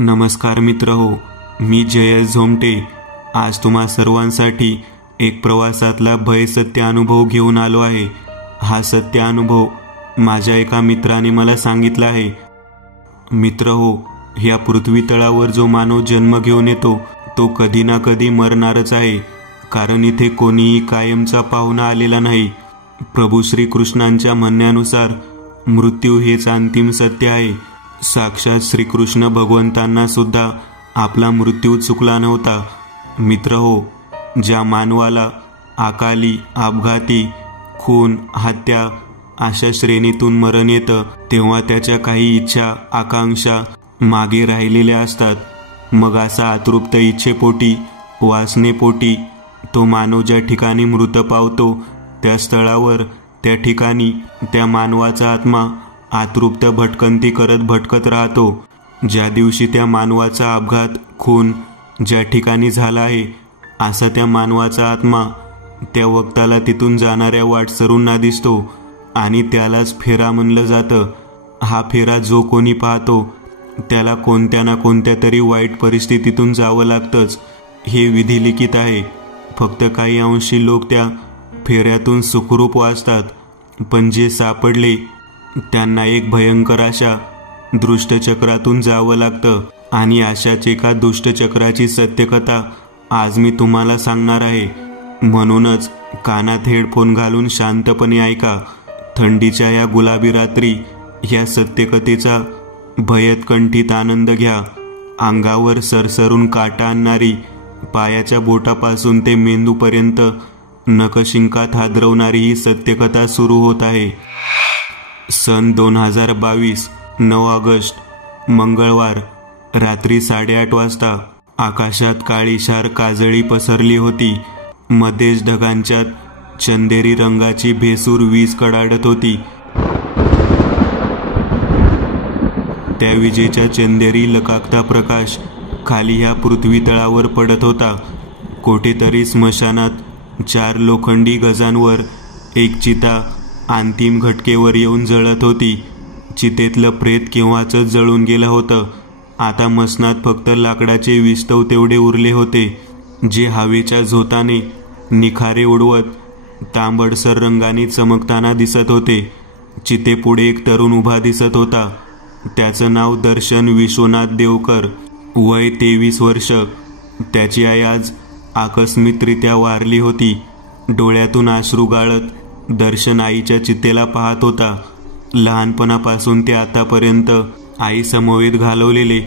नमस्कार मित्र हो, मी जयेश झोमटे आज तुम्हा सर्वांसाठी एक प्रवासातला भय सत्य अनुभव घेऊन आलो आहे। हा सत्य अनुभव माझ्या एका मित्राने मला सांगितला आहे। मित्र हो, ह्या पृथ्वी तळावर जो मानव जन्म घेऊन येतो तो कधी ना कधी मरणारच आहे, कारण इथे कोणीही कायमचा पाहुणा आलेला नाही। प्रभू श्रीकृष्णांच्या म्हणण्यानुसार मृत्यू हेच अंतिम सत्य आहे। साक्षात श्रीकृष्ण भगवंतांना सुद्धा आपला मृत्यू चुकला नव्हता। मित्र हो, ज्या मानवाला अकाली, अपघाती, खून, हत्या अशा श्रेणीतून मरण येतं तेव्हा त्याच्या काही इच्छा, आकांक्षा मागे राहिलेल्या असतात। मग असा अतृप्त इच्छेपोटी, वासनेपोटी तो मानव ज्या ठिकाणी मृत पावतो त्या स्थळावर, त्या ठिकाणी त्या मानवाचा आत्मा अतृप्त भटकंती करत भटकत राहतो। ज्या दिवशी त्या मानवाचा अपघात, खून ज्या ठिकाणी झाला आहे असा त्या मानवाचा आत्मा त्या वक्ताला तिथून जाणाऱ्या वाटसरूंना दिसतो आणि त्यालाच फेरा म्हणलं जातं। हा फेरा जो कोणी पाहतो त्याला कोणत्या ना कोणत्या तरी वाईट परिस्थितीतून जावं लागतंच, हे विधिलिखित आहे। फक्त काही अंशी लोक त्या फेऱ्यातून सुखरूप वाचतात, पण जे सापडले त्यांना एक भयंकर अशा दुष्टचक्रातून जावं लागतं। आणि अशाच एका दुष्टचक्राची सत्यकथा आज मी तुम्हाला सांगणार आहे। म्हणूनच कानात हेडफोन घालून शांतपणे ऐका। थंडीच्या या गुलाबी रात्री या सत्यकथेचा भयत्कंठित आनंद घ्या। अंगावर सरसरून काटा आणणारी, पायाच्या बोटापासून ते मेंदूपर्यंत नखशिंकात हादरवणारी ही सत्यकथा सुरू होत आहे। सन 2022, 9 ऑगस्ट, मंगळवार, रात्री 8:30 वाजता। आकाशात काळीशार काजळी पसरली होती। मध्येच ढगांच्यात चंदेरी रंगाची भेसूर वीज कडाडत होती। त्या विजेच्या चंदेरी लकाकता प्रकाश खाली ह्या पृथ्वी तळावर पडत होता। कोठेतरी स्मशानात 4 लोखंडी गजांवर एक चिता अंतिम घटकेवर येऊन जळत होती। चितेतलं प्रेत केव्हाच जळून गेलं होतं। आता मसनात फक्त लाकडाचे विस्तव तेवढे उरले होते, जे हवेच्या झोताने निखारे उडवत तांबडसर रंगाने चमकताना दिसत होते। चितेपुढे एक तरुण उभा दिसत होता। त्याचं नाव दर्शन विश्वनाथ देवकर, वय 23 वर्ष। त्याची आई आज आकस्मिकरित्या वारली होती। डोळ्यातून अश्रू गाळत दर्शन आईच्या चितेला पाहत होता। लहानपणापासून ते आतापर्यंत आई समवेत घालवलेले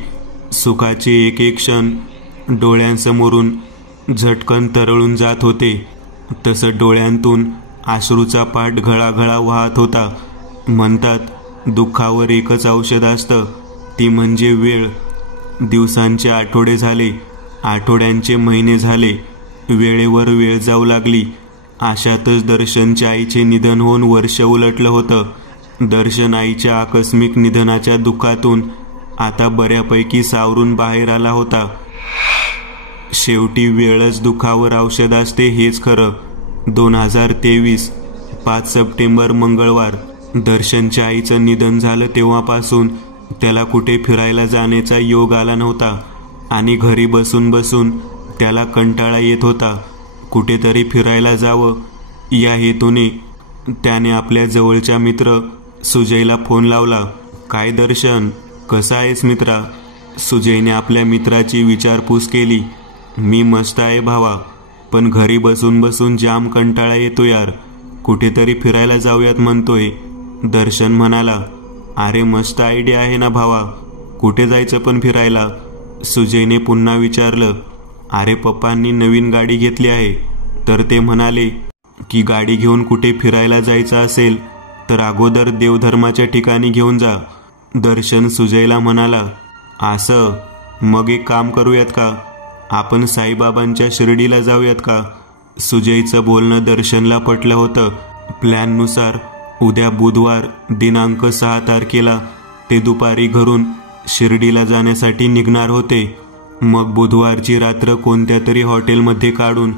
सुखाचे एक एक क्षण डोळ्यांसमोरून झटकन तरळून जात होते। तसं डोळ्यांतून अश्रूचा पाठ घळाघळा वाहत होता। म्हणतात दुःखावर एकच औषध असतं, ती म्हणजे वेळ। दिवसांचे आठवडे झाले, आठवड्यांचे महिने झाले, वेळेवर वेळ जाऊ लागली। अशातच दर्शनच्या आईचे निधन होऊन वर्ष उलटलं होतं। दर्शन आईच्या आकस्मिक निधनाच्या दुःखातून आता बऱ्यापैकी सावरून बाहेर आला होता। शेवटी वेळच दुःखावर औषध असते हेच खरं। 2023, 5 सप्टेंबर, मंगळवार। दर्शनच्या आईचं निधन झालं तेव्हापासून त्याला कुठे फिरायला जाण्याचा योग आला नव्हता आणि घरी बसून बसून त्याला कंटाळा येत होता। कुठेतरी फिरायला जावं या हेतूने त्याने आपल्या जवळच्या मित्र सुजयला फोन लावला। काय दर्शन, कसा आहेस मित्रा? सुजयने आपल्या मित्राची विचारपूस केली। मी मस्त आहे भावा, पण घरी बसून बसून जाम कंटाळा येतो यार, कुठेतरी फिरायला जाऊयात म्हणतोय। दर्शन म्हणाला, अरे मस्त आयडिया आहे ना भावा, कुठे जायचं पण फिरायला? सुजयने पुन्हा विचारलं। अरे पप्पांनी नवीन गाडी घेतली आहे, तर ते म्हणाले की गाडी घेऊन कुठे फिरायला जायचं असेल तर अगोदर देवधर्माच्या ठिकाणी घेऊन जा। दर्शन सुजयला म्हणाला, असं? मग एक काम करूयात का, आपण साईबाबांच्या शिर्डीला जाऊयात का? सुजयचं बोलणं दर्शनला पटलं होतं। प्लॅननुसार उद्या बुधवार दिनांक 6 तारखेला ते दुपारी घरून शिर्डीला जाण्यासाठी निघणार होते। मग बुधवारची रात्र कोणत्या तरी हॉटेलमध्ये काढून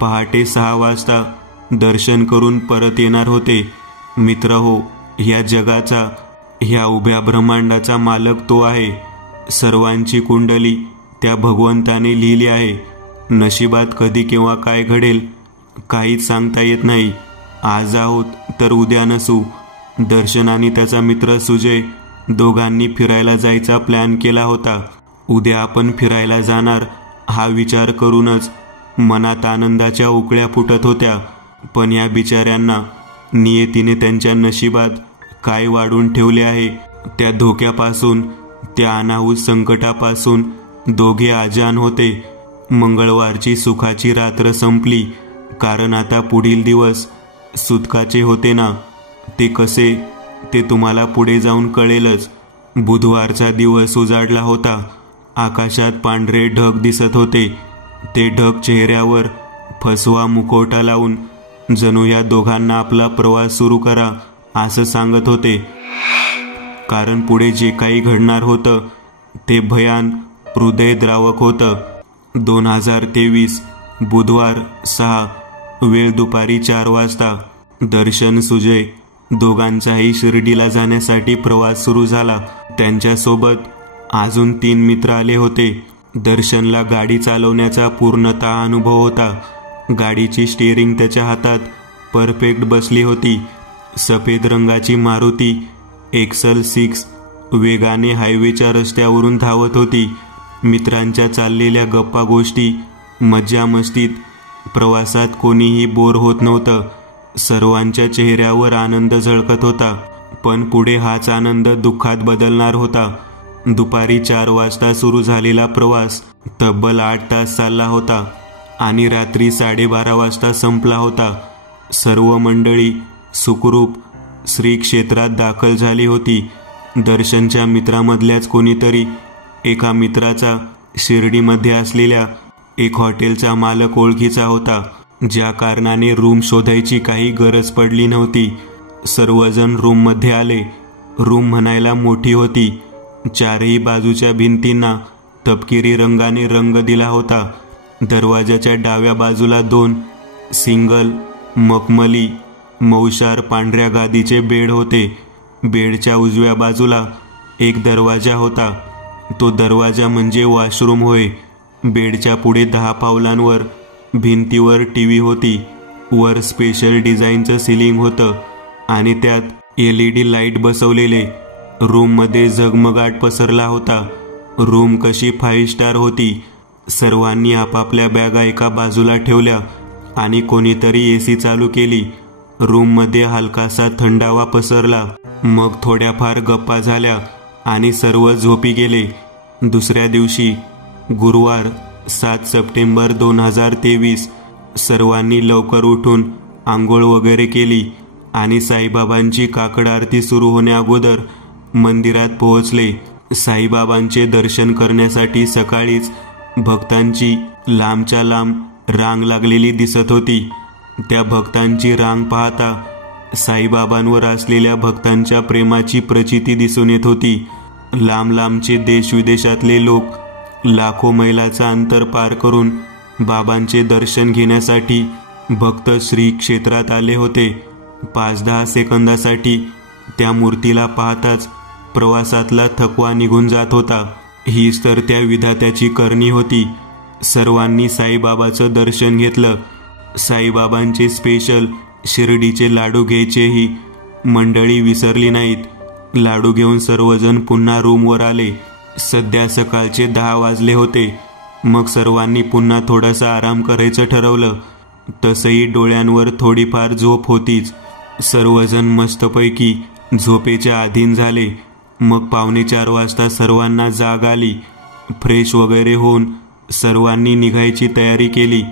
पहाटे 6 वाजता दर्शन करून परत येणार होते। मित्र हो, ह्या जगाचा, ह्या उभ्या ब्रह्मांडाचा मालक तो आहे। सर्वांची कुंडली त्या भगवंताने लिहिली आहे. नशिबात कधी केव्हा काय घडेल काहीच सांगता येत नाही. आज आहोत तर उद्या नसू. दर्शन आणि त्याचा मित्र सुजय दोघांनी फिरायला जायचा प्लॅन केला होता. उद्या आपण फिरायला जाणार हा विचार करूनच मनात आनंदाच्या उकळ्या फुटत होत्या. पण या बिचाऱ्यांना नियतीने त्यांच्या नशिबात काय वाढून ठेवले आहे, त्या धोक्यापासून, त्या अनाहूत संकटापासून दोघे अजान होते. मंगळवारची सुखाची रात्र संपली, कारण आता पुढील दिवस सुटकाचे होते ना. ते कसे ते तुम्हाला पुढे जाऊन कळेलच. बुधवारचा दिवस उजाडला होता. आकाशात पांढरे ढग दिसत होते. ते ढग चेहऱ्यावर फसवा मुखवटा लावून जणू या दोघांना आपला प्रवास सुरू करा असं सांगत होते. कारण पुढे जे काही घडणार होतं ते भयान हृदयद्रावक होतं. 2023 बुधवार 6 वेळ दुपारी 4 वाजता. दर्शन सुजय दोघांचाही शिर्डीला जाण्यासाठी प्रवास सुरू झाला. त्यांच्यासोबत अजून 3 मित्र आले होते. दर्शनला गाडी चालवण्याचा पूर्णतः अनुभव होता. गाडीची स्टीअरिंग त्याच्या हातात परफेक्ट बसली होती. सफेद रंगाची मारुती एक्सल 6 वेगाने हायवेच्या रस्त्यावरून धावत होती. मित्रांच्या चाललेल्या गप्पा गोष्टी, मज्जा मस्तीत प्रवासात कोणीही बोर होत नव्हतं. सर्वांच्या चेहऱ्यावर आनंद झळकत होता. पण पुढे हाच आनंद दुःखात बदलणार होता. दुपारी 4 वाजता सुरू झालेला प्रवास तब्बल 8 तास चालला होता आणि रात्री 12:30 वाजता संपला होता. सर्व मंडळी सुखरूप श्री क्षेत्रात दाखल झाली होती. दर्शनच्या मित्रामधल्याच कोणीतरी एका मित्राचा शिर्डीमध्ये असलेल्या एक हॉटेलचा मालक ओळखीचा होता, ज्या कारणाने रूम शोधायची काही गरज पडली नव्हती. सर्वजण रूममध्ये आले. रूम म्हणायला मोठी होती. 4ही बाजूच्या भिंतींना तपकिरी रंगाने रंग दिला होता. दरवाजाच्या डाव्या बाजूला 2 सिंगल मखमली मौशार पांढऱ्या गादीचे बेड होते. बेडच्या उजव्या बाजूला एक दरवाजा होता. तो दरवाजा म्हणजे वॉशरूम होय. बेडच्या पुढे 10 पावलांवर भिंतीवर टीव्ही होती. वर स्पेशल डिझाईनचं सिलिंग होतं आणि त्यात LED लाईट बसवलेले. रूममध्ये झगमगाट पसरला होता. रूम कशी 5 स्टार होती. सर्वांनी आपापल्या बॅगा एका बाजूला ठेवल्या आणि कोणीतरी AC चालू केली. रूममध्ये हलकासा थंडावा पसरला. मग थोड्याफार गप्पा झाल्या आणि सर्व झोपी गेले. दुसऱ्या दिवशी गुरुवार 7 सप्टेंबर 2023 सर्वांनी लवकर उठून आंघोळ वगैरे केली आणि साईबाबांची काकड आरती सुरू होण्या अगोदर मंदिरात पोहोचले. साईबाबांचे दर्शन करण्यासाठी सकाळीच भक्तांची लांबच्या लांब रांग लागलेली दिसत होती. त्या भक्तांची रांग पाहता साईबाबांवर असलेल्या भक्तांच्या प्रेमाची प्रचिती दिसून येत होती. लांब लांबचे देश विदेशातले लोक लाखो मैलाचं अंतर पार करून बाबांचे दर्शन घेण्यासाठी भक्त श्री क्षेत्रात आले होते. 5-10 सेकंदासाठी त्या मूर्तीला पाहताच प्रवासातला थकवा निघून जात होता. हीच तर त्या विधात्याची करणी होती. सर्वांनी साईबाबाचं दर्शन घेतलं. साईबाबांचे स्पेशल शिर्डीचे लाडू घ्यायचेही मंडळी विसरली नाहीत. लाडू घेऊन सर्वजण पुन्हा रूमवर आले. सध्या सकाळचे 10 वाजले होते. मग सर्वांनी पुन्हा थोडासा आराम करायचं ठरवलं. तसंही डोळ्यांवर थोडीफार झोप होतीच. सर्वजण मस्तपैकी झोपेच्या अधीन झाले. मग 3:45 वाजता सर्वांना जाग आली. फ्रेश वगैरे होऊन सर्वांनी निघायची तयारी केली.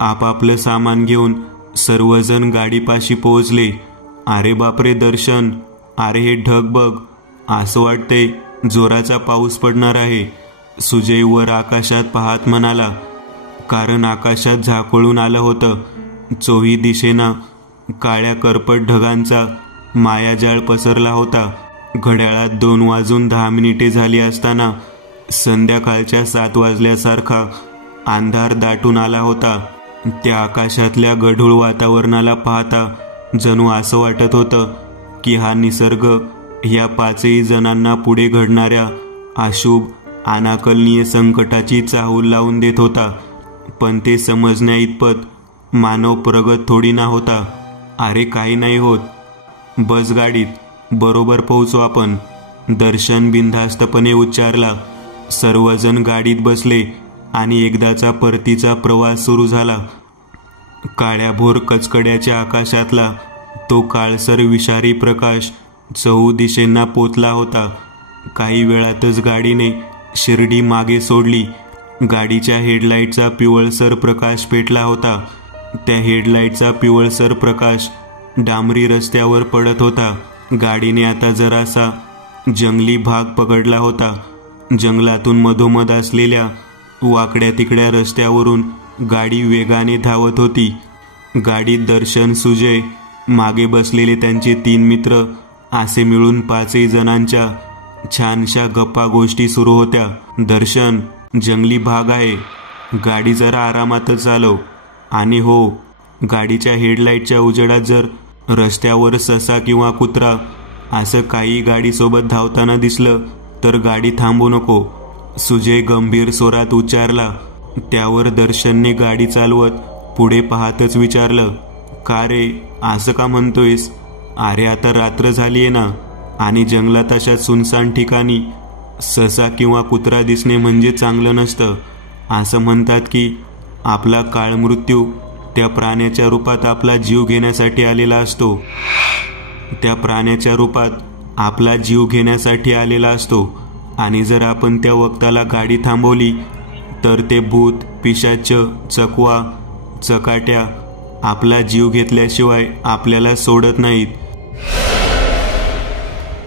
आपापलं सामान घेऊन सर्वजण गाडीपाशी पोहोचले. अरे बापरे दर्शन, अरे हे ढग बघ, असं वाटतंय जोराचा पाऊस पडणार आहे. सुजय वर आकाशात पाहत म्हणाला. कारण आकाशात झाकोळून आलं होतं. चोही दिशेना काळ्या करपट ढगांचा मायाजाळ पसरला होता. घड्याळात 2:10 झाली असताना संध्याकाळच्या 7 वाजल्यासारखा अंधार दाटून आला होता. त्या आकाशातल्या गढूळ वातावरणाला पाहता जणू असं वाटत होतं की हा निसर्ग ह्या 5ही जणांना पुढे घडणाऱ्या अशुभ अनाकलनीय संकटाची चाहूल लावून देत होता. पण ते समजण्या इतपत मानव प्रगत थोडी ना होता. अरे काही नाही होत, बस गाडीत, बरोबर पोहोचू आपण, दर्शन बिनधास्तपणे उच्चारला. सर्वजण गाडीत बसले आणि एकदाचा परतीचा प्रवास सुरू झाला. काळ्याभोर कचकड्याच्या आकाशातला तो काळसर विषारी प्रकाश चहू दिशेंना पोचला होता. काही वेळातच गाडीने शिर्डी मागे सोडली. गाडीच्या हेडलाईटचा पिवळसर प्रकाश पेटला होता. त्या हेडलाईटचा पिवळसर प्रकाश डांबरी रस्त्यावर पडत होता. गाडीने आता जरासा जंगली भाग पकडला होता. जंगलातून मधोमध असलेल्या वाकड्या तिकड्या रस्त्यावरून गाडी वेगाने धावत होती. गाडीत दर्शन, सुजय, मागे बसलेले त्यांचे 3 मित्र असे मिळून 5 जणांच्या छानशा गप्पा गोष्टी सुरू होत्या. दर्शन, जंगली भाग आहे, गाडी जरा आरामातच चालव. आणि हो, गाडीच्या हेडलाईटच्या उजेडात जर रस्त्यावर ससा किंवा कुत्रा असं काही गाडीसोबत धावताना दिसलं तर गाडी थांबू नको, सुजय गंभीर स्वरात उच्चारला. त्यावर दर्शनने गाडी चालवत पुढे पाहतच विचारलं, का रे, असं का म्हणतोयस? अरे आता रात्र झालीये ना, आणि जंगलात अशा सुनसान ठिकाणी ससा किंवा कुत्रा दिसणे म्हणजे चांगलं नसतं. असं म्हणतात की आपला काळ मृत्यू त्या प्राण्याच्या रूपात आपला जीव घेण्यासाठी आलेला असतो. त्या प्राण्याच्या रूपात आपला जीव घेण्यासाठी आलेला असतो. आणि जर आपण त्या वक्ताला गाडी थांबवली तर ते भूत, पिशाच, चकवा, चकाट्या आपला जीव घेतल्याशिवाय आपल्याला सोडत नाहीत.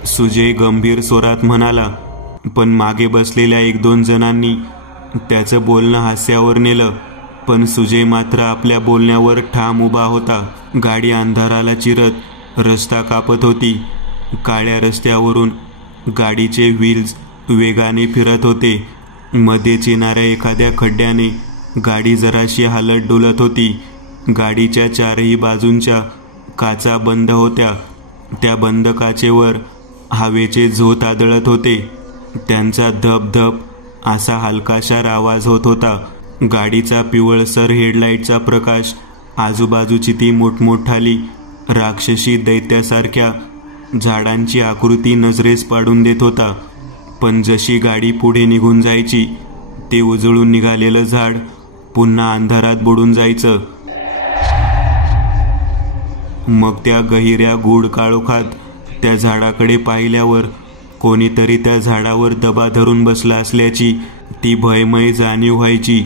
सुजय गंभीर स्वरात म्हणाला. पण मागे बसलेल्या 1-2 जणांनी त्याचं बोलणं हास्यावर नेलं. पण सुजय मात्र आपल्या बोलण्यावर ठाम उभा होता. गाडी अंधाराला चिरत रस्ता कापत होती. काळ्या रस्त्यावरून गाडीचे व्हील्स वेगाने फिरत होते. मध्येच येणाऱ्या एखाद्या खड्ड्याने गाडी जराशी हालत डुलत होती. गाडीच्या 4ही बाजूंच्या काचा बंद होत्या. त्या बंद काचेवर हवेचे झोत आदळत होते. त्यांचा धप-धप असा हलकाशार आवाज होत होता. गाडीचा पिवळसर हेडलाईटचा प्रकाश आजूबाजूची ती मोठमोठाली राक्षसी दैत्यासारख्या झाडांची आकृती नजरेस पाडून देत होता. पण जशी गाडी पुढे निघून जायची, ते उजळून निघालेलं झाड पुन्हा अंधारात बुडून जायचं. मग त्या गहिऱ्या गूढ काळोखात त्या झाडाकडे पाहिल्यावर कोणीतरी त्या झाडावर दबा धरून बसला असल्याची ती भयमय जाणीव व्हायची.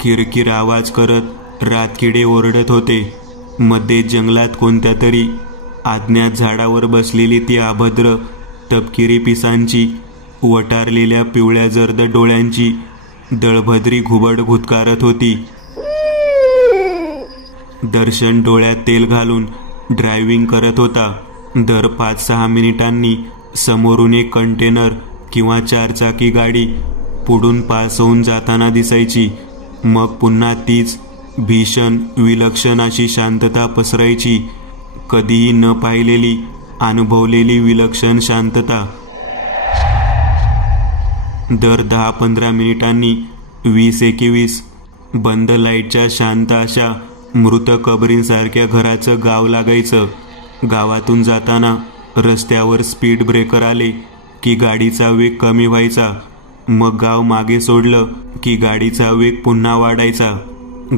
किरकिर आवाज करत रातकिडे ओरडत होते. मध्ये जंगलात कोणत्या तरी अज्ञात झाडावर बसलेली ती अभद्र तपकिरी पिसांची वटारलेल्या पिवळ्या जर्द डोळ्यांची दळभद्री घुबड घुतकारत होती. दर्शन डोळ्यात तेल घालून ड्रायव्हिंग करत होता. दर 5-6 मिनिटांनी समोरून एक कंटेनर किंवा 4-चाकी गाडी पुढून पास होऊन जाताना दिसायची. मग पुन्हा तीच भीषण, विलक्षण अशी शांतता पसरायची. कधीही न पाहिलेली, अनुभवलेली विलक्षण शांतता. दर 10-15 मिनिटांनी 20-21 बंद लाईटच्या शांत अशा मृत कबरींसारख्या घराचं गाव लागायचं. गावातून जाताना रस्त्यावर स्पीड ब्रेकर आले की गाडीचा वेग कमी व्हायचा. मग गाव मागे सोडलं की गाडीचा वेग पुन्हा वाढायचा.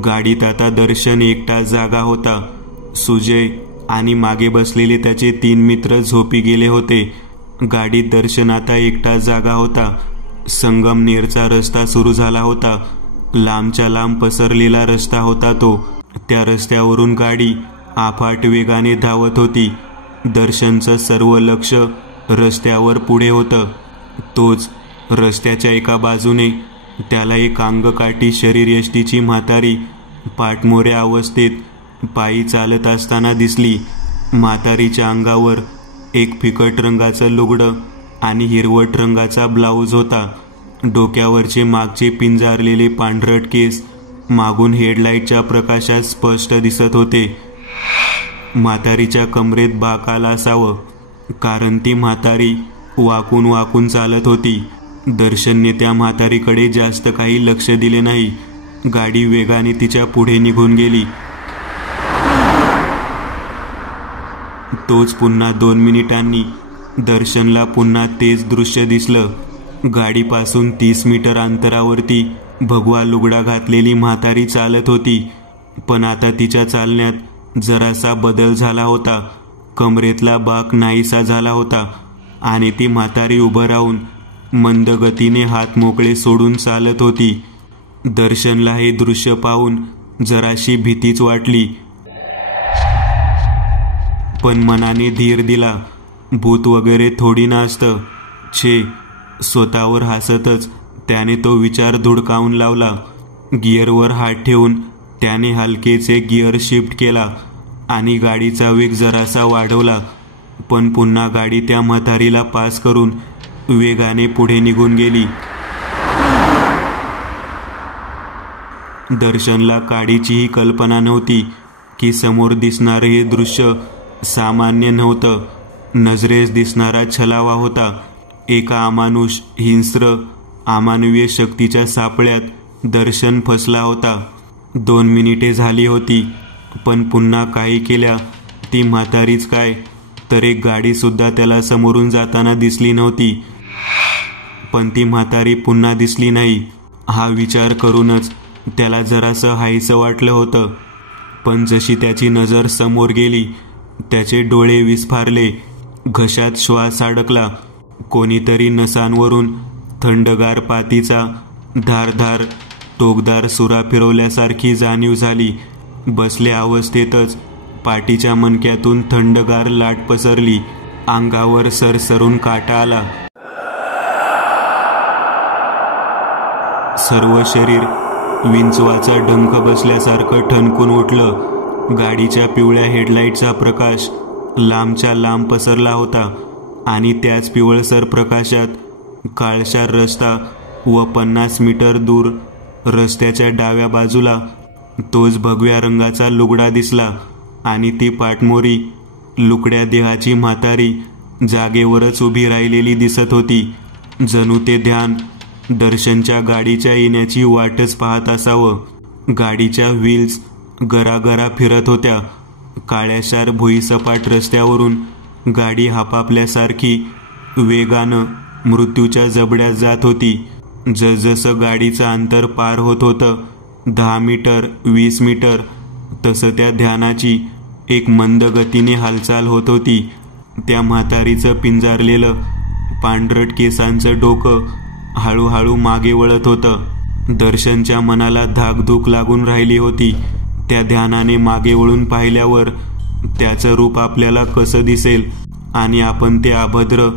गाडीत आता दर्शन एकटा जागा होता. सुजय आणि मागे बसलेले त्याचे 3 मित्र झोपी गेले होते. गाडीत दर्शन आता एकटा जागा होता. संगमनेरचा रस्ता सुरू झाला होता. लांबच्या लांब पसरलेला रस्ता होता तो. त्या रस्त्यावरून गाडी अफाट वेगाने धावत होती. दर्शनचं सर्व लक्ष रस्त्यावर पुढे होतं. तोच रस्त्याच्या एका बाजूने त्याला एक अंगकाठी शरीरयष्टीची म्हातारी पाठमोऱ्या अवस्थेत पायी चालत असताना दिसली. म्हातारीच्या अंगावर एक फिकट रंगाचं लुगडं आणि हिरवट रंगाचा ब्लाऊज होता. डोक्यावरचे मागचे पिंजारलेले पांढरट केस मागून हेडलाईटच्या प्रकाशात स्पष्ट दिसत होते. म्हातारीच्या कमरेत बाक आला असावं, कारण ती म्हातारी वाकून वाकून चालत होती. दर्शनने त्या म्हातारीकडे जास्त काही लक्ष दिले नाही. गाडी वेगाने तिच्या पुढे निघून गेली. तोच पुन्हा 2 मिनिटांनी दर्शनला पुन्हा तेच दृश्य दिसलं. गाडीपासून 30 मीटर अंतरावरती भगवा लुगडा घातलेली म्हातारी चालत होती. पण आता तिच्या चालण्यात जरासा बदल झाला होता. कमरेतला बाक नाहीसा झाला होता आणि ती म्हातारी उभं राहून मंद गतीने हात मोकळे सोडून चालत होती. दर्शनला हे दृश्य पाहून जराशी भीतीच वाटली, पण मनाने धीर दिला. भूत वगैरे थोडी ना असतं. छे, स्वतःवर हसतच त्याने तो विचार धुडकावून लावला. गिअरवर हात ठेवून त्याने हलकेचे गिअर शिफ्ट केला आणि गाडीचा वेग जरासा वाढवला. पण पुन्हा गाडी त्या म्हातारीला पास करून वेगाने पुढे निघून गेली. दर्शनला काडीचीही कल्पना नव्हती की समोर दिसणारे हे दृश्य सामान्य नव्हतं. नजरेस दिसणारा छलावा होता. एका अमानुष, हिंस्र, अमानवीय शक्तीच्या सापळ्यात दर्शन फसला होता. 2 मिनिटे झाली होती, पण पुन्हा काही केल्या ती म्हातारीच काय, तर एक गाडी सुद्धा त्याला समोरून जाताना दिसली नव्हती. पण ती म्हातारी पुन्हा दिसली नाही. हा विचार करूनच त्याला जरासं हायसं वाटलं होतं. पण जशी त्याची नजर समोर गेली, त्याचे डोळे विस्फारले. घशात श्वास अडकला. कोणीतरी नसांवरून थंडगार पातीचा धारधार टोकदार सुरा फिरवल्यासारखी जाणीव झाली. बसल्या अवस्थेतच पाठीच्या मणक्यातून थंडगार लाट पसरली. अंगावर सरसरून काटा आला. सर्व शरीर विंचवाचा डंख बसल्यासारखं ठणकून उठलं. गाडीच्या पिवळ्या हेडलाईटचा प्रकाश लांबच्या लांब पसरला होता आणि त्याच पिवळसर प्रकाशात काळशार रस्ता व 50 मीटर दूर रस्त्याच्या डाव्या बाजूला तोच भगव्या रंगाचा लुगडा दिसला आणि ती पाठमोरी लुकड्या देहाची म्हातारी जागेवरच उभी राहिलेली दिसत होती. जणू ते ध्यान दर्शनच्या गाडीच्या येण्याची वाटच पाहत असावं. गाडीच्या व्हील्स गरागरा फिरत होत्या. काळ्याशार भुईसपाट रस्त्यावरून गाडी हापापल्यासारखी वेगानं मृत्यूच्या जबड्यात जात होती. जसजसं गाडीचं अंतर पार होत होतं, 10 मीटर, 20 मीटर, तसं त्या ध्यानाची एक मंद गतीने हालचाल होत होती. त्या म्हातारीचं पिंजारलेलं पांढरट केसांचं डोकं हळूहळू मागे वळत होतं. दर्शनच्या मनाला धाकधूक लागून राहिली होती. त्या ध्यानाने मागे वळून पाहिल्यावर त्याचं रूप आपल्याला कसं दिसेल आणि आपण ते अभद्र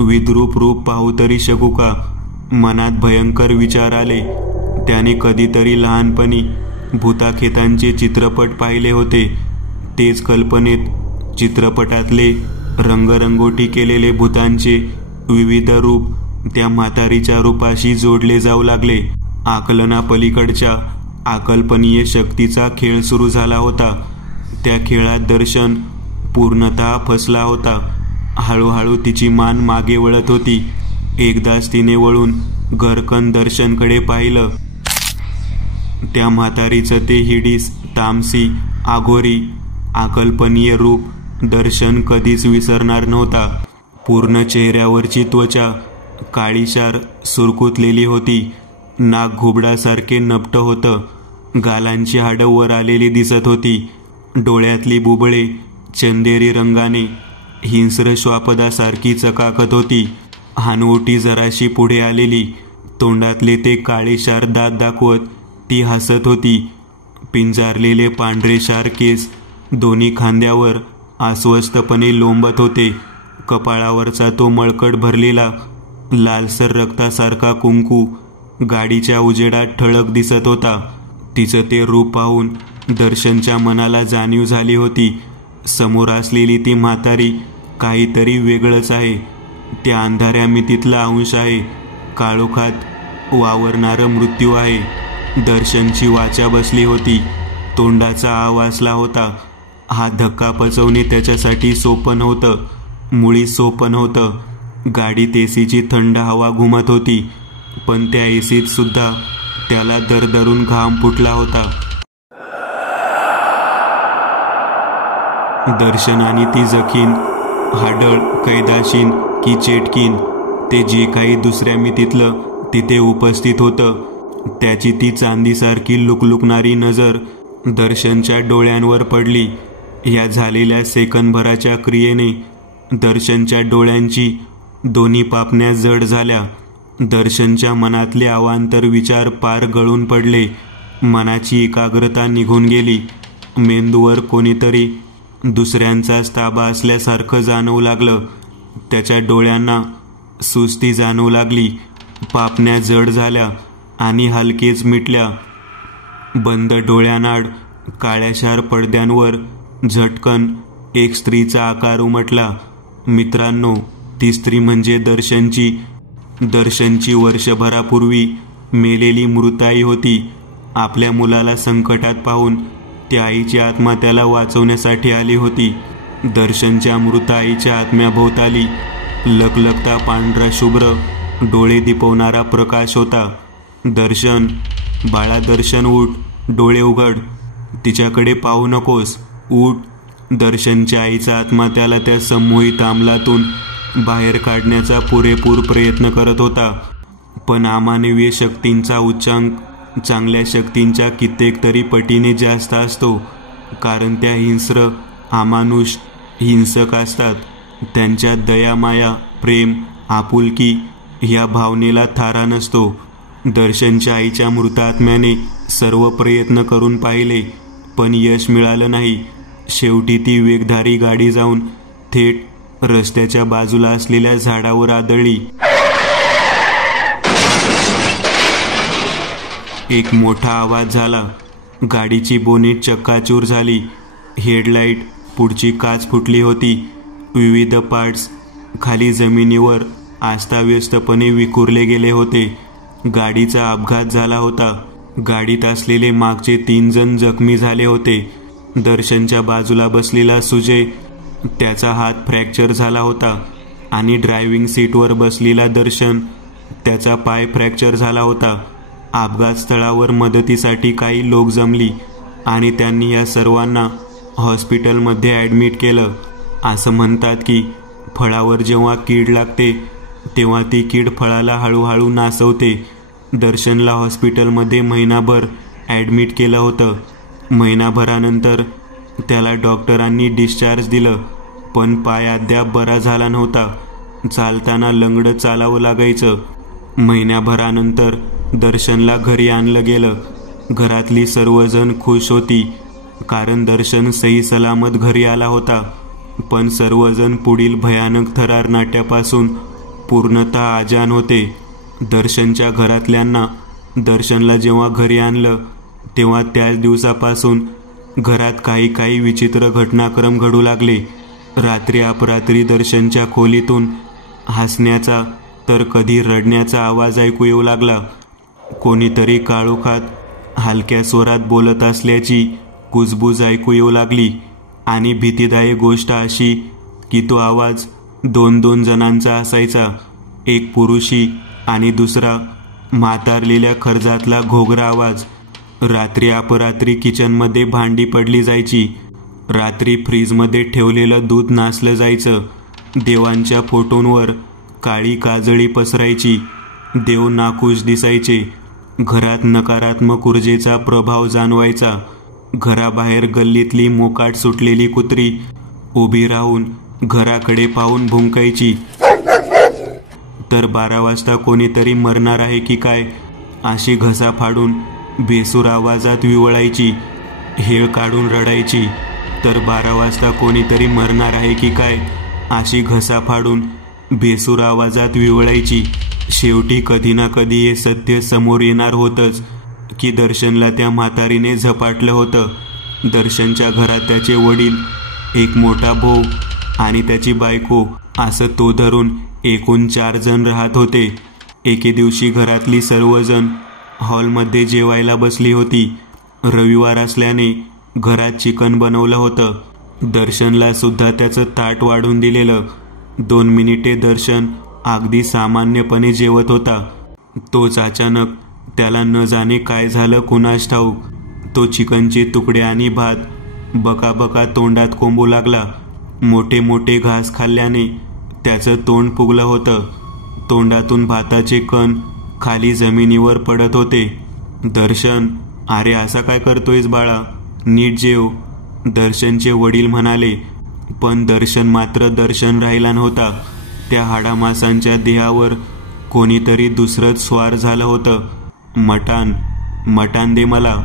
विद्रूप रूप पाहू तरी शकू का? मनात भयंकर विचार आले. त्याने कधीतरी लहानपणी भूताखेतांचे चित्रपट पाहिले होते. तेच कल्पनेत चित्रपटातले रंगरंगोटी केलेले भूतांचे विविध रूप त्या म्हातारीच्या रूपाशी जोडले जाऊ लागले. आकलनापलीकडच्या अकल्पनीय शक्तीचा खेळ सुरू झाला होता. त्या खेळात दर्शन पूर्णतः फसला होता. हळूहळू तिची मान मागे वळत होती. एकदाच तिने वळून घरकन दर्शनकडे पाहिलं. त्या म्हातारीचं ते हिडीस, तामसी, आघोरी, अकल्पनीय रूप दर्शन कधीच विसरणार नव्हता. पूर्ण चेहऱ्यावरची त्वचा काळीशार सुरकुतलेली होती. नाक घुबडासारखे नपटं होतं. गालांची हाडं वर आलेली दिसत होती. डोळ्यातली बुबळे चंदेरी रंगाने हिंस्र श्वापदासारखी चकाकत होती. हानवटी जराशी पुढे आलेली. तोंडातले ते काळेशार दात दाखवत ती हसत होती. पिंजारलेले पांढरेशार केस दोन्ही खांद्यावर अस्वस्थपणे लोंबत होते. कपाळावरचा तो मळकट भरलेला लालसर रक्तासारखा कुंकू गाडीच्या उजेडात ठळक दिसत होता. तिचं ते रूप पाहून दर्शनच्या मनाला जाणीव झाली होती. समोर असलेली ती म्हातारी काहीतरी वेगळंच आहे. त्या अंधाऱ्या मितीतला अंश आहे. काळोखात वावरणारं मृत्यू आहे. दर्शनची वाचा बसली होती. तोंडाचा आवाजला होता. हा धक्का पचवणे त्याच्यासाठी सोपं नव्हतं. मुळी सोपं नव्हतं. गाडीत एसीची थंड हवा घुमत होती, पण त्या एसीत सुद्धा त्याला दरदरून घाम फुटला होता. दर्शन आणि ती जखीन, हाडळ, कैदाशीन की चेटकीन, ते जे काही दुसऱ्या मितीतलं तिथे उपस्थित होतं, त्याची ती चांदीसारखी लुकलुकणारी नजर दर्शनच्या डोळ्यांवर पडली. या झालेल्या सेकंदभराच्या क्रियेने दर्शनच्या डोळ्यांची दोन्ही पापण्या जड झाल्या. दर्शनच्या मनातले अवांतर विचार पार गळून पडले. मनाची एकाग्रता निघून गेली. मेंदूवर कोणीतरी दुसऱ्यांचाच ताबा असल्यासारखं जाणवू लागलं. त्याच्या डोळ्यांना सुस्ती जाणवू लागली. पापण्या जड झाल्या आणि हलकेच मिटल्या. बंद डोळ्यानाड काळ्याशार पडद्यांवर झटकन एक स्त्रीचा आकार उमटला. मित्रांनो, ती स्त्री म्हणजे दर्शनची वर्षभरापूर्वी मेलेली मृताई होती. आपल्या मुलाला संकटात पाहून त्या आईची आत्मा त्याला वाचवण्यासाठी आली होती. दर्शनच्या मृत आईच्या आत्म्याभोवताली लखलखता पांढरा शुभ्र डोळे दिपवणारा प्रकाश होता. दर्शन, बाळा दर्शन, उठ, डोळे उघड, तिच्याकडे पाहू नकोस, उठ. दर्शनच्या आईचा आत्मा त्याला त्या संमोहित अंमलातून बाहेर काढण्याचा पुरेपूर प्रयत्न करत होता. पण अमानवीय शक्तींचा उच्चांक चांगल्या शक्तींच्या कित्येक तरी पटीने जास्त असतो, कारण त्या हिंस्र, अमानुष, हिंसक असतात. त्यांच्यात दया, माया, प्रेम, आपुलकी या भावनेला थारा नसतो. दर्शनच्या आईच्या मृत आत्म्याने सर्व प्रयत्न करून पाहिले, पण यश मिळालं नाही. शेवटी ती वेगधारी गाडी जाऊन थेट रस्त्याच्या बाजूला असलेल्या झाडावर आदळली. एक मोठा आवाज झाला. गाडीची बोनेट चक्काचूर झाली. हेडलाईट, पुढची काच फुटली होती. विविध पार्ट्स खाली जमिनीवर आस्ताव्यस्तपणे विखुरले गेले होते. गाडीचा अपघात झाला होता. गाडीत असलेले मागचे 3 जण जखमी झाले होते. दर्शनच्या बाजूला बसलेला सुजय, त्याचा हात फ्रॅक्चर झाला होता आणि ड्रायव्हिंग सीटवर बसलेला दर्शन, त्याचा पाय फ्रॅक्चर झाला होता. अपघात स्थळावर मदतीसाठी काही लोक जमली आणि त्यांनी या सर्वांना हॉस्पिटलमध्ये ॲडमिट केलं. असं म्हणतात की फळावर जेव्हा कीड लागते तेव्हा ती कीड फळाला हळूहळू नासवते. दर्शनला हॉस्पिटलमध्ये महिनाभर ॲडमिट केलं होतं. महिनाभरानंतर त्याला डॉक्टरांनी डिस्चार्ज दिलं, पण पाय अद्याप बरा झाला नव्हता. चालताना लंगडं चालावं लागायचं. महिन्याभरानंतर दर्शनला घरी आणलं गेलं. घरातली सर्वजण खुश होती, कारण दर्शन सही सलामत घरी आला होता. पण सर्वजण पुढील भयानक थरार नाट्यापासून पूर्णतः अजान होते. दर्शनच्या घरातल्यांना दर्शनला जेव्हा घरी आणलं तेव्हा त्याच दिवसापासून घरात काही विचित्र घटनाक्रम घडू लागले. रात्री अपरात्री दर्शनच्या खोलीतून हसण्याचा तर कधी रडण्याचा आवाज ऐकू येऊ लागला. कोणीतरी काळोखात हलक्या स्वरात बोलत असल्याची कुजबूज ऐकू येऊ लागली. आणि भीतीदायक गोष्ट अशी की तो आवाज 2 जणांचा असायचा. एक पुरुषी आणि दुसरा म्हातारलेल्या खर्जातला घोगरा आवाज. रात्री अपरात्री किचनमध्ये भांडी पडली जायची. रात्री फ्रीजमध्ये ठेवलेलं दूध नासलं जायचं. देवांच्या फोटोंवर काळी काजळी पसरायची. देव नाखुश दिसायचे. घरात नकारात्मक ऊर्जेचा प्रभाव जाणवायचा. घराबाहेर गल्लीतली मोकाट सुटलेली कुत्री उभी राहून घराकडे पाहून भुंकायची. तर 12 वाजता कोणीतरी मरणार आहे की काय अशी घसा फाडून बेसूर आवाजात विवळायची. हेळ काढून रडायची. तर 12 वाजता कोणीतरी मरणार आहे की काय अशी घसा फाडून बेसूर आवाजात विवळायची. शेवटी कधी ना कधी हे सत्य समोर येणार होतंच की दर्शनला त्या म्हातारीने झपाटलं होतं. दर्शनच्या घरात त्याचे वडील, एक मोठा भाऊ आणि त्याची बायको असं तो धरून एकूण 4 जण राहत होते. एके दिवशी घरातली सर्वजण हॉलमध्ये जेवायला बसली होती. रविवार असल्याने घरात चिकन बनवलं होतं. दर्शनला सुद्धा त्याचं ताट वाढून दिलेलं. 2 मिनिटे दर्शन अगदी सामान्यपणे जेवत होता. तोच अचानक त्याला न जाणे काय झालं कुणास ठाऊक, तो चिकनचे तुकडे आणि भात बकाबका तोंडात कोंबू लागला. मोठे मोठे घास खाल्ल्याने त्याचं तोंड फुगलं होतं. तोंडातून भाताचे कण खाली जमिनीवर पडत होते. दर्शन, अरे असा काय करतोयस बाळा, नीट जेव, दर्शनचे वडील म्हणाले. पण दर्शन मात्र दर्शन राहिला नव्हता. त्या हाडामासांच्या देहावर कोणीतरी दुसरंच स्वार झालं होतं. मटान, मटान दे मला,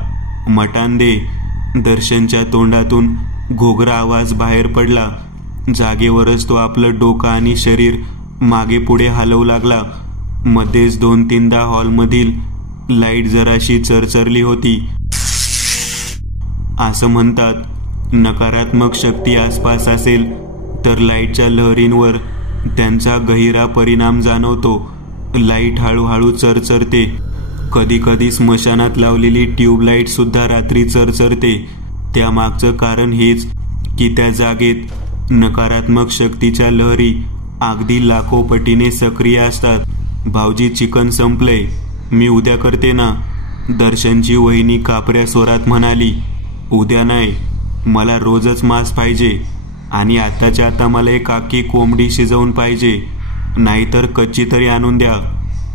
मटान दे. दर्शनच्या तोंडातून घोगरा आवाज बाहेर पडला. जागेवरच तो आपलं डोकं आणि शरीर मागे पुढे हलवू लागला. मध्येच 2-3दा हॉलमधील लाईट जराशी चरचरली होती. असं म्हणतात, नकारात्मक शक्ती आसपास असेल तर लाईटच्या लहरींवर त्यांचा गहिरा परिणाम जाणवतो. लाईट हळूहळू चरचरते. कधी कधी स्मशानात लावलेली ट्यूबलाईट सुद्धा रात्री चरचरते. त्यामागचं कारण हेच की त्या जागेत नकारात्मक शक्तीच्या लहरी अगदी लाखो पटीने सक्रिय असतात. भाऊजी, चिकन संपलंय, मी उद्या करते ना, दर्शनची वहिनी कापऱ्या स्वरात म्हणाली. उद्या नाही, मला रोजच मांस पाहिजे आणि आताच्या आता मला एक अख्खी कोंबडी शिजवून पाहिजे, नाहीतर कच्ची तरी आणून द्या.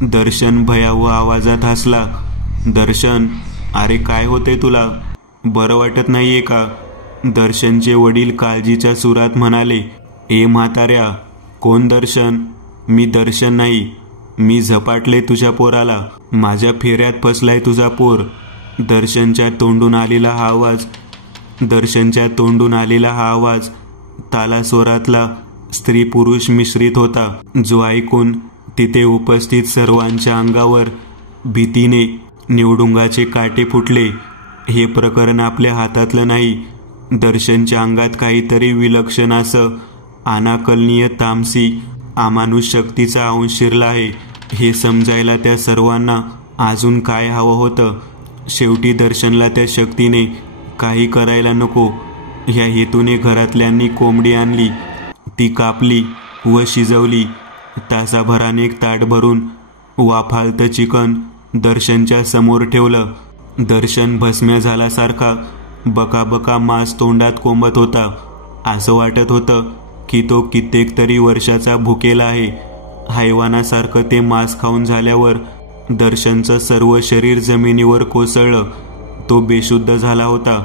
दर्शन भयावह आवाजात हसला. दर्शन, अरे काय होते तुला, बरं वाटत नाहीये का? दर्शनचे वडील काळजीच्या सुरात म्हणाले. ए म्हाताऱ्या, कोण दर्शन? मी दर्शन नाही, मी झपाटले तुझ्या पोराला, माझ्या फेऱ्यात फसलाय तुझा पोर. दर्शनच्या तोंडून आलेला हा आवाज तालास्वरातला स्त्री पुरुष मिश्रित होता, जो ऐकून तिथे उपस्थित सर्वांच्या अंगावर भीतीने निवडुंगाचे काटे फुटले. हे प्रकरण आपल्या हातातलं नाही. दर्शनच्या अंगात काहीतरी विलक्षण असं अनाकलनीय तामसी अमानुष शक्तीचा अंश शिरला आहे. हे समजायला त्या सर्वांना अजून काय हवं होतं? शेवटी दर्शनला त्या शक्तीने काही करायला नको ह्या हेतूने घरातल्यांनी कोंबडी आणली. ती कापली व शिजवली. तासाभराने ताट भरून वाफाळतं चिकन दर्शनच्या समोर ठेवलं. दर्शन भस्म्या झाल्यासारखा बकाबका मांस तोंडात कोंबत होता. असं वाटत होतं की तो कित्येक तरी वर्षाचा भुकेला आहे. हैवानासारखं ते मांस खाऊन झाल्यावर दर्शनचं सर्व शरीर जमिनीवर कोसळलं. तो बेशुद्ध झाला होता.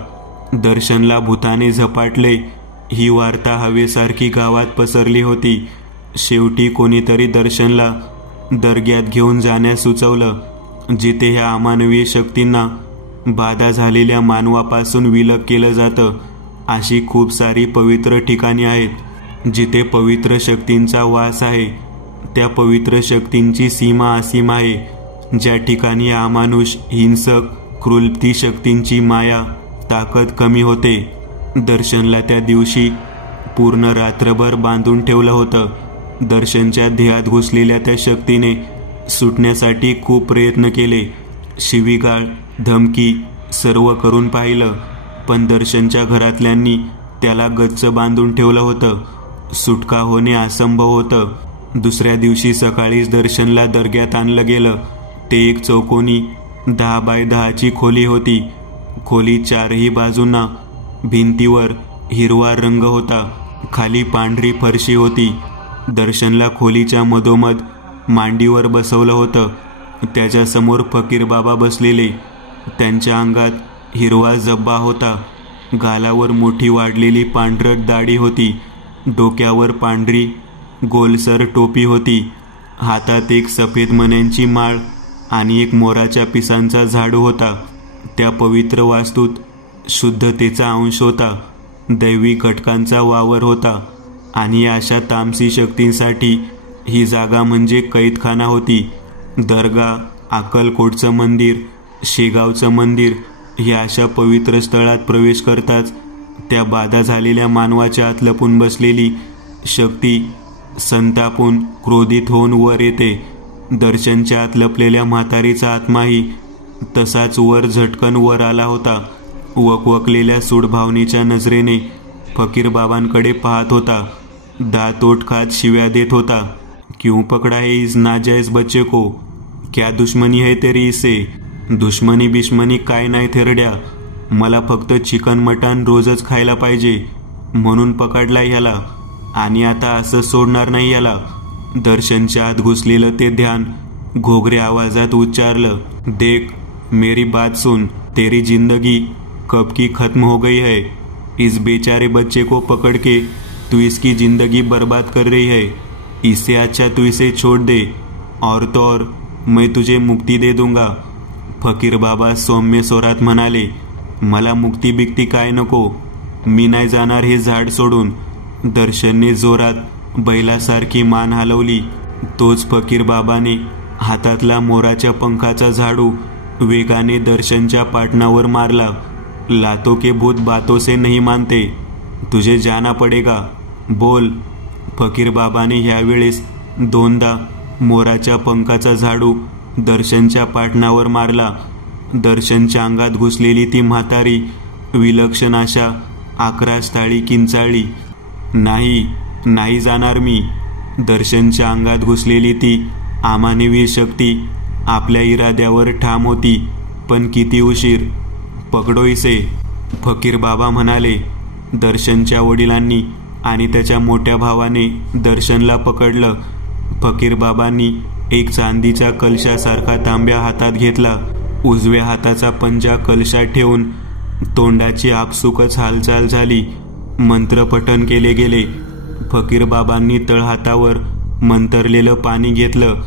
दर्शनला भूताने झपाटले ही वार्ता हवेसारखी गावात पसरली होती. शेवटी कोणीतरी दर्शनला दर्ग्यात घेऊन जाण्यास सुचवलं, जिथे ह्या अमानवीय शक्तींना बाधा झालेल्या मानवापासून विलग केलं जातं. अशी खूप सारी पवित्र ठिकाणी आहेत जिथे पवित्र शक्तींचा वास आहे. त्या पवित्र शक्तींची सीमा असीम आहे. ज्या ठिकाणी अमानुष, हिंसक, क्रूरती शक्तींची माया ताकद कमी होते. दर्शनला त्या दिवशी पूर्ण रात्रभर बांधून ठेवलं होतं. दर्शनच्या देहात घुसलेल्या त्या शक्तीने सुटण्यासाठी खूप प्रयत्न केले. शिवीगाळ, धमकी सर्व करून पाहिलं, पण दर्शनच्या घरातल्यांनी त्याला गच्च बांधून ठेवलं होतं. सुटका होणे असंभव होतं. दुसऱ्या दिवशी सकाळीच दर्शनला दर्ग्यात आणलं गेलं. ते एक चौकोनी 10 बाय 10ची खोली होती. खोली चारही बाजूंना भिंतीवर हिरवा रंग होता. खाली पांढरी फरशी होती. दर्शनला खोलीच्या मधोमध मांडीवर बसवलं होतं. त्याच्यासमोर फकीर बाबा बसलेले. त्यांच्या अंगात हिरवा जब्बा होता. गालावर मोठी वाढलेली पांढरट दाढी होती. डोक्यावर पांढरी गोलसर टोपी होती. हातात एक सफेद मण्यांची माळ आणि एक मोराच्या पिसांचा झाडू होता. त्या पवित्र वास्तूत शुद्धतेचा अंश होता. दैवी घटकांचा वावर होता. आणि अशा तामसी शक्तींसाठी ही जागा म्हणजे कैदखाना होती. दर्गा, अक्कलकोटचं मंदिर, शेगावचं मंदिर या अशा पवित्र स्थळात प्रवेश करताच त्या बाधा झालेल्या मानवाच्या आत लपून बसलेली शक्ती संतापून, क्रोधित होऊन वर येते. दर्शनच्या आत लपलेल्या म्हातारीचा आत्माही तसाच वर झटकन वर आला होता. वकवकलेल्या सूडभावनेच्या नजरेने फकीर बाबांकडे पाहत होता. दात ओठ खात शिव्या देत होता. क्यों पकड़ा है इस नाजायज बच्चे को? क्या दुश्मनी है तेरी इससे? दुश्मनी बिश्मनी काय नाही थेरड्या, मला फक्त चिकन मटण रोजच खायला पाहिजे म्हणून पकडलाय ह्याला, आणि आता असं सोडणार नाही याला. दर्शनच्या आत घुसलेलं ते ध्यान घोगऱ्या आवाजात उच्चारलं, देख मेरी बात सुन, तेरी जिंदगी कब की खत्म हो गई है. इस बेचारे बच्चे को पकड़ के तू इसकी जिंदगी बर्बाद कर रही है. इससे अच्छा तू इसे छोड़ दे, और तो और मैं तुझे मुक्ति दे दूंगा. फकीर बाबा सौम्य स्वरात म्हणाले, मला मुक्ती बिक्ती काय नको, मी नाही जाणार हे झाड सोडून. दर्शनने जोरात बैलासारखी मान हलवली. तोच फकीर बाबाने हातातला मोराच्या पंखाचा झाडू वेगाने दर्शनच्या पाटणावर मारला. लातों के भूत बातों से नहीं मानते, तुझे जाना पडेगा, बोल. फकीर बाबाने ह्यावेळेस दोनदा मोराच्या पंखाचा झाडू दर्शनच्या पाटणावर मारला. दर्शनच्या अंगात घुसलेली ती म्हातारी विलक्षण अशा आक्रास्थाळी किंचाळली, नाही नाही जाणार मी. दर्शनच्या अंगात घुसलेली ती अमानवी शक्ती आपल्या इराद्यावर ठाम होती. पण किती उशीर? पकडो इसे, फकीर बाबा म्हणाले. दर्शनच्या वडिलांनी आणि त्याच्या मोठ्या भावाने दर्शनला पकडलं. फकीर बाबांनी एक चांदीच्या कलशासारखा तांब्या हातात घेतला. उजव्या हाताचा पंजा कलशात ठेवून तोंडाची आपसुकच हालचाल झाली. मंत्रपठण केले गेले. फकीर बाबांनी तळहातावर मंतरलेलं पाणी घेतलं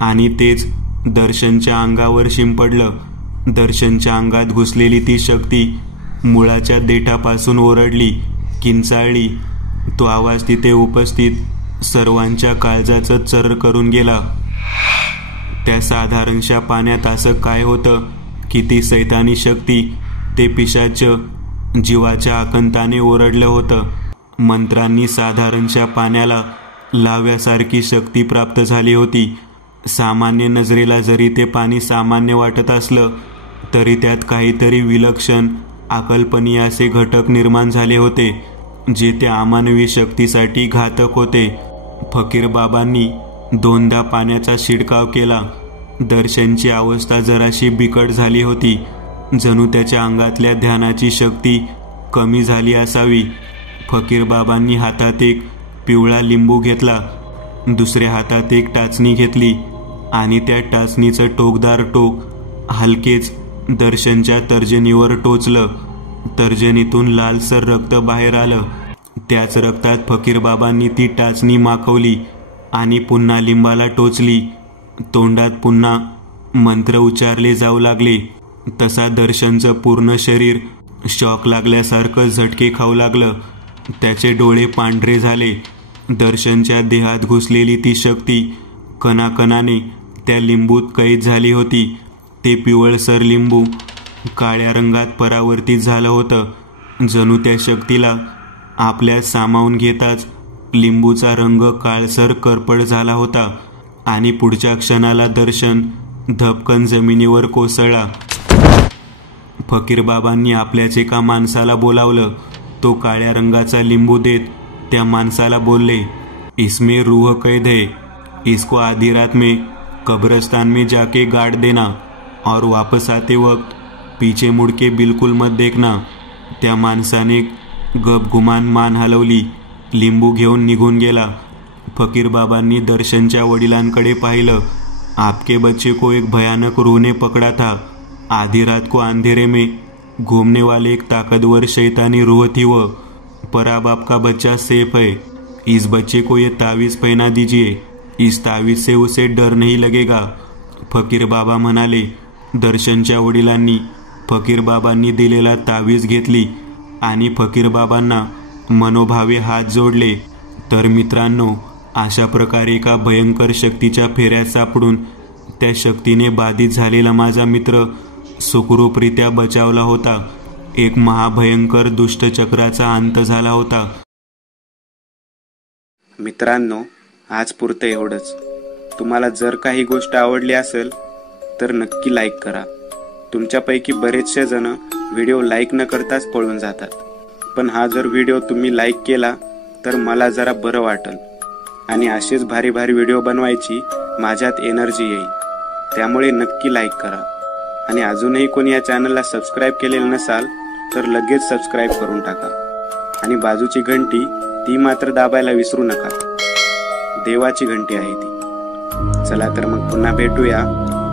आणि तेच दर्शनच्या अंगावर शिंपडलं. दर्शनच्या अंगात घुसलेली ती शक्ती मुळाच्या देठापासून ओरडली, किंचाळली. तो आवाज तिथे उपस्थित सर्वांच्या काळजाचं चर्र करून गेला. त्या साधारणशा पाण्यात असं काय होतं की ती सैतानी शक्ती, ते पिशाच जीवाच्या आकंताने ओरडलं होतं. मंत्रांनी साधारणशा पाण्याला लाव्यासारखी शक्ती प्राप्त झाली होती. सामान्य नजरेला जरी ते पाणी सामान्य वाटत असलं तरी त्यात काहीतरी विलक्षण अकल्पनीय असे घटक निर्माण झाले होते, जे त्या अमानवी शक्तीसाठी घातक होते. फकीर बाबांनी दोनदा पाण्याचा शिडकाव केला. दर्शनची अवस्था जराशी बिकट झाली होती. जणू त्याच्या अंगातल्या ध्यानाची शक्ती कमी झाली असावी. फकीर बाबांनी हातात एक पिवळा लिंबू घेतला, दुसऱ्या हातात एक टाचणी घेतली आणि त्या टाचणीचं टोकदार टोक हलकेच दर्शनच्या तर्जनीवर टोचलं. तर्जनीतून लालसर रक्त बाहेर आलं. त्याच रक्तात फकीर बाबांनी ती टाचणी माखवली आणि पुन्हा लिंबाला टोचली. तोंडात पुन्हा मंत्र उच्चारले जाऊ लागले. तसा दर्शनचं पूर्ण शरीर शॉक लागल्यासारखं झटके खाऊ लागलं. त्याचे डोळे पांढरे झाले. दर्शनच्या देहात घुसलेली ती शक्ती कणाकणाने त्या लिंबूत कैद झाली होती. ते पिवळसर लिंबू काळ्या रंगात परावर्तित झालं होतं. जणू त्या शक्तीला आपल्यात सामावून घेताच लिंबूचा रंग काळसर करपड झाला होता आणि पुढच्या क्षणाला दर्शन धपकन जमिनीवर कोसळला. फकीर बाबांनी आपल्याच एका माणसाला बोलावलं. तो काळ्या रंगाचा लिंबू देत त्या माणसाला बोलले, इसमें रूह कैद है, इसको आधी रात में कब्रिस्तान में जाके गाड़ देना और वापस आते वक्त पीछे मुड़ के बिल्कुल मत देखना. त्या माणसाने गपगुमान मान हलवली. लिंबू घेऊन निघून गेला. फकीर बाबांनी दर्शनच्या वडिलांकडे पाहिलं. आपके बच्चे को एक भयानक रूह ने पकड़ा था. आधी रात को अंधेरे में घूमने वाले एक ताकतवर शैतानी रूह थी वो. पर अब आपका बच्चा सेफ है. इस बच्चे को ये तावीज पहना दीजिए. इस तावीज से उसे डर नहीं लगेगा. फकीर बाबा म्हणाले. दर्शनच्या वडिलांनी फकीर बाबांनी दिलेला तावीज घेतली आणि फकीर बाबांना मनोभावे हात जोडले. तर मित्रांनो, अशा प्रकारे एका भयंकर शक्तीच्या फेऱ्यात सापडून त्या शक्तीने बाधित झालेला माझा मित्र सुखरूपरित्या बचावला होता. एक महाभयंकर दुष्टचक्राचा अंत झाला होता. मित्रांनो, आज पुरतं एवढंच. तुम्हाला जर काही गोष्ट आवडली असेल तर नक्की लाईक करा. तुमच्यापैकी बरेचसे जण व्हिडिओ लाईक न करताच पळून जातात, पण हा जर व्हिडिओ तुम्ही लाईक केला तर मला जरा बरं वाटेल. आणि असेच भारी भारी व्हिडिओ बनवायची माझ्यात एनर्जी येईल. त्यामुळे नक्की लाईक करा. आणि अजूनही कोणी या चॅनलला सबस्क्राईब केलेलं नसाल तर लगेच सबस्क्राईब करून टाका. आणि बाजूची घंटी ती मात्र दाबायला विसरू नका. देवाची घंटी आहे ती. चला तर मग पुन्हा भेटूया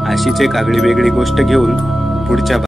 अशीच एक आगळी वेगळी गोष्ट घेऊन पुढच्या